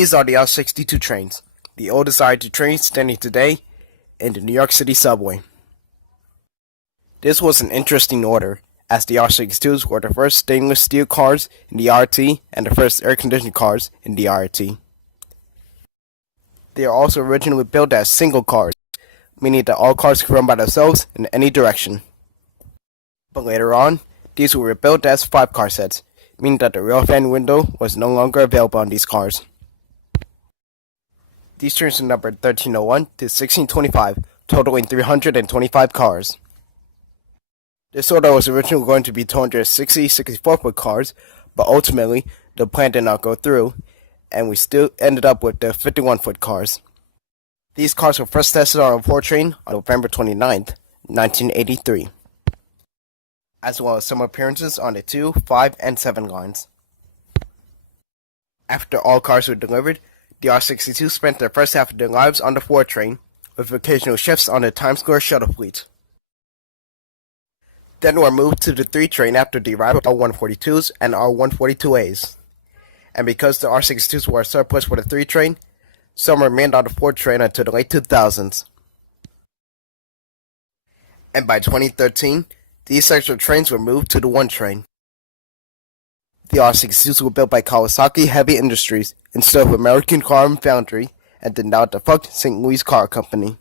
These are the R62 trains, the oldest R2 trains standing today in the New York City subway. This was an interesting order, as the R62s were the first stainless steel cars in the RT and the first air-conditioned cars in the RT. They are also originally built as single cars, meaning that all cars could run by themselves in any direction. But later on, these were rebuilt as 5-car sets, meaning that the rear fan window was no longer available on these cars. These trains are numbered 1301 to 1625, totaling 325 cars. This order was originally going to be 260 64-foot cars, but ultimately the plan did not go through, and we still ended up with the 51-foot cars. These cars were first tested on a 4 train on November 29th, 1983, as well as some appearances on the 2, 5, and 7 lines. After all cars were delivered, the R62 spent their first half of their lives on the 4 train, with occasional shifts on the Times Square shuttle fleet. Then were moved to the 3 train after the arrival of R142s and R142As. And because the R62s were a surplus for the 3 train, some remained on the 4 train until the late 2000s. And by 2013, these extra trains were moved to the 1 train. The R62s were built by Kawasaki Heavy Industries instead of American Car and Foundry and the now defunct St. Louis Car Company.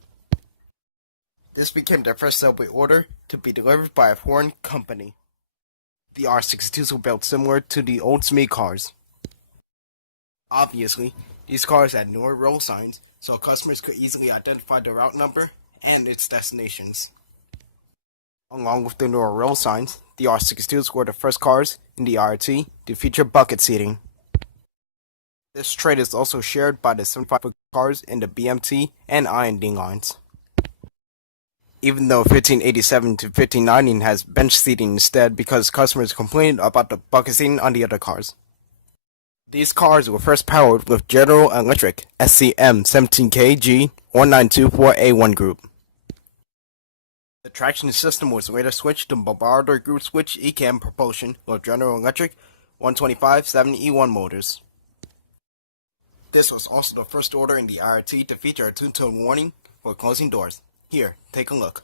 This became their first subway order to be delivered by a foreign company. The R62s were built similar to the old SME cars. Obviously, these cars had newer roll signs, so customers could easily identify the route number and its destinations. Along with the newer roll signs, the R62s were the first cars in the RT to feature bucket seating. This trait is also shared by the 75-foot cars in the BMT and IND lines. Even though 1587 to 1590 has bench seating instead because customers complained about the bucket seating on the other cars. These cars were first powered with General Electric SCM 17KG 1924A1 group. The traction system was later switched to Bombardier Group Switch ECAM propulsion with General Electric 125-7E1 motors. This was also the first order in the RT to feature a two-tone warning for closing doors. Here, take a look.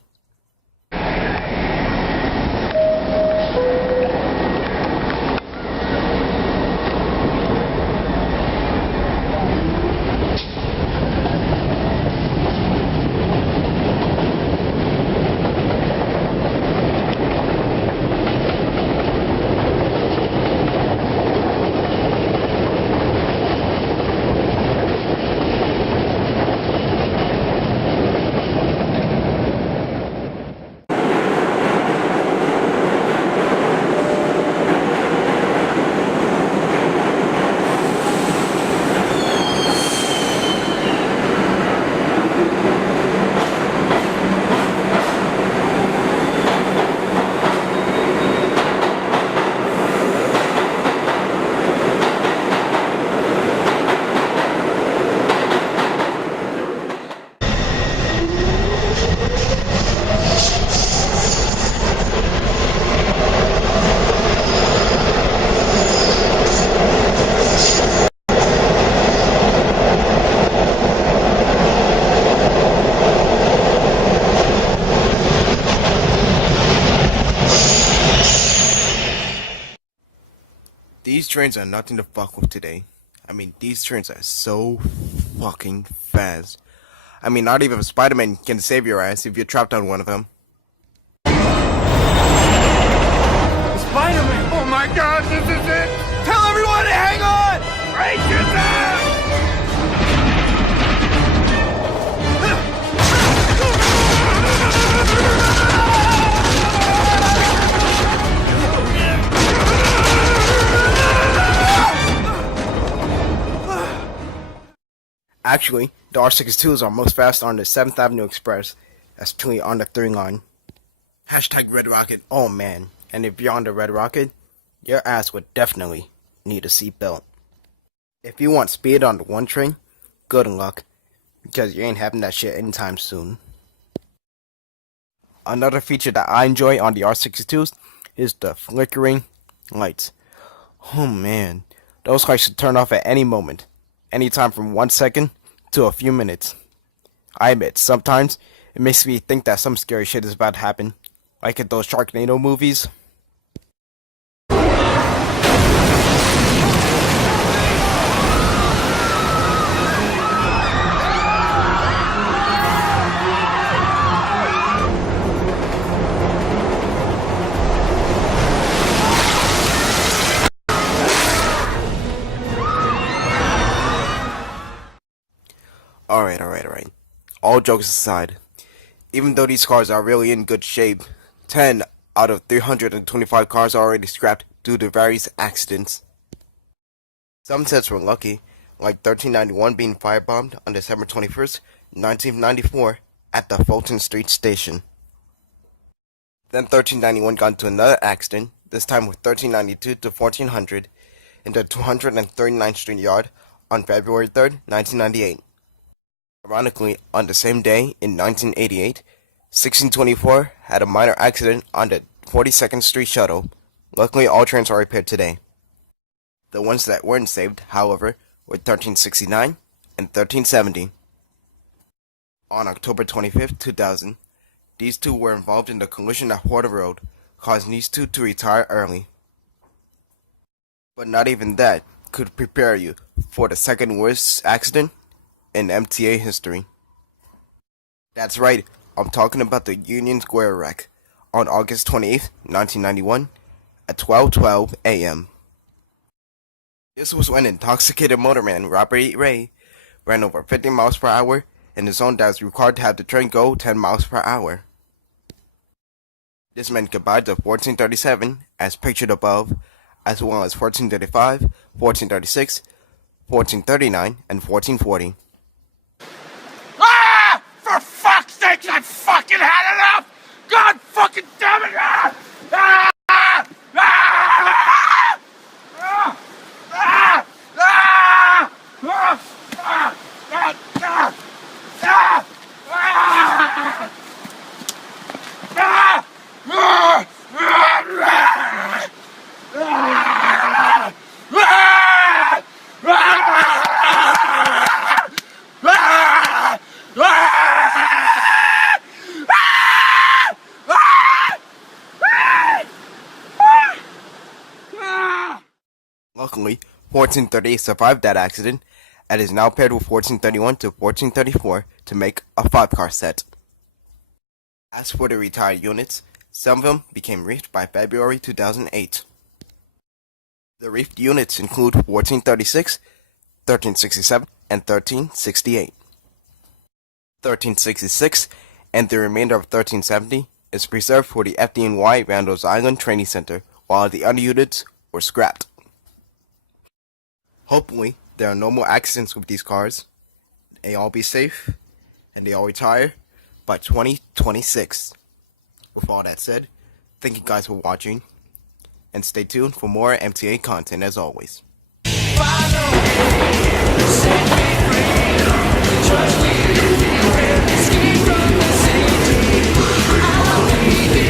These trains are nothing to fuck with today. I mean, these trains are so fucking fast. I mean, not even Spider-Man can save your ass if you're trapped on one of them. Spider-Man! Oh my god, this is it! Tell everyone to hang on! Brace yourself! Actually, the R62s are most fast on the 7th Avenue Express, especially on the 3 line. Hashtag Red Rocket, oh man, and if you're on the Red Rocket, your ass would definitely need a seatbelt. If you want speed on the 1 train, good luck, because you ain't having that shit anytime soon. Another feature that I enjoy on the R62s is the Flickering Lights. Oh man, those lights should turn off at any moment. anytime from 1 second to a few minutes. I admit, sometimes it makes me think that some scary shit is about to happen, like in those Sharknado movies. Alright. All jokes aside, even though these cars are really in good shape, 10 out of 325 cars are already scrapped due to various accidents. Some sets were lucky, like 1391 being firebombed on December 21st, 1994 at the Fulton Street station. Then 1391 got into another accident, this time with 1392 to 1400 in the 239th Street yard on February 3rd, 1998. Ironically, on the same day in 1988, 1624 had a minor accident on the 42nd Street shuttle. Luckily, all trains are repaired today. The ones that weren't saved, however, were 1369 and 1370. On October 25, 2000, these two were involved in the collision at Porter Road, causing these two to retire early. But not even that could prepare you for the second worst accident in MTA history. That's right, I'm talking about the Union Square wreck on August 28, 1991 at 12:12 a.m. This was when intoxicated motorman Robert E. Ray ran over 50 miles per hour in the zone that was required to have the train go 10 miles per hour. This meant goodbye to 1437 as pictured above, as well as 1435, 1436, 1439, and 1440. For fuck's sake, I fucking had enough! God fucking damn it! Luckily, 1438 survived that accident and is now paired with 1431 to 1434 to make a 5-car set. As for the retired units, some of them became reefed by February 2008. The reefed units include 1436, 1367, and 1368. 1366 and the remainder of 1370 is preserved for the FDNY Randall's Island Training Center, while the other units were scrapped. Hopefully, there are no more accidents with these cars, they all be safe, and they all retire by 2026. With all that said, thank you guys for watching, and stay tuned for more MTA content as always. Trust me, if you escape from the city, I'll be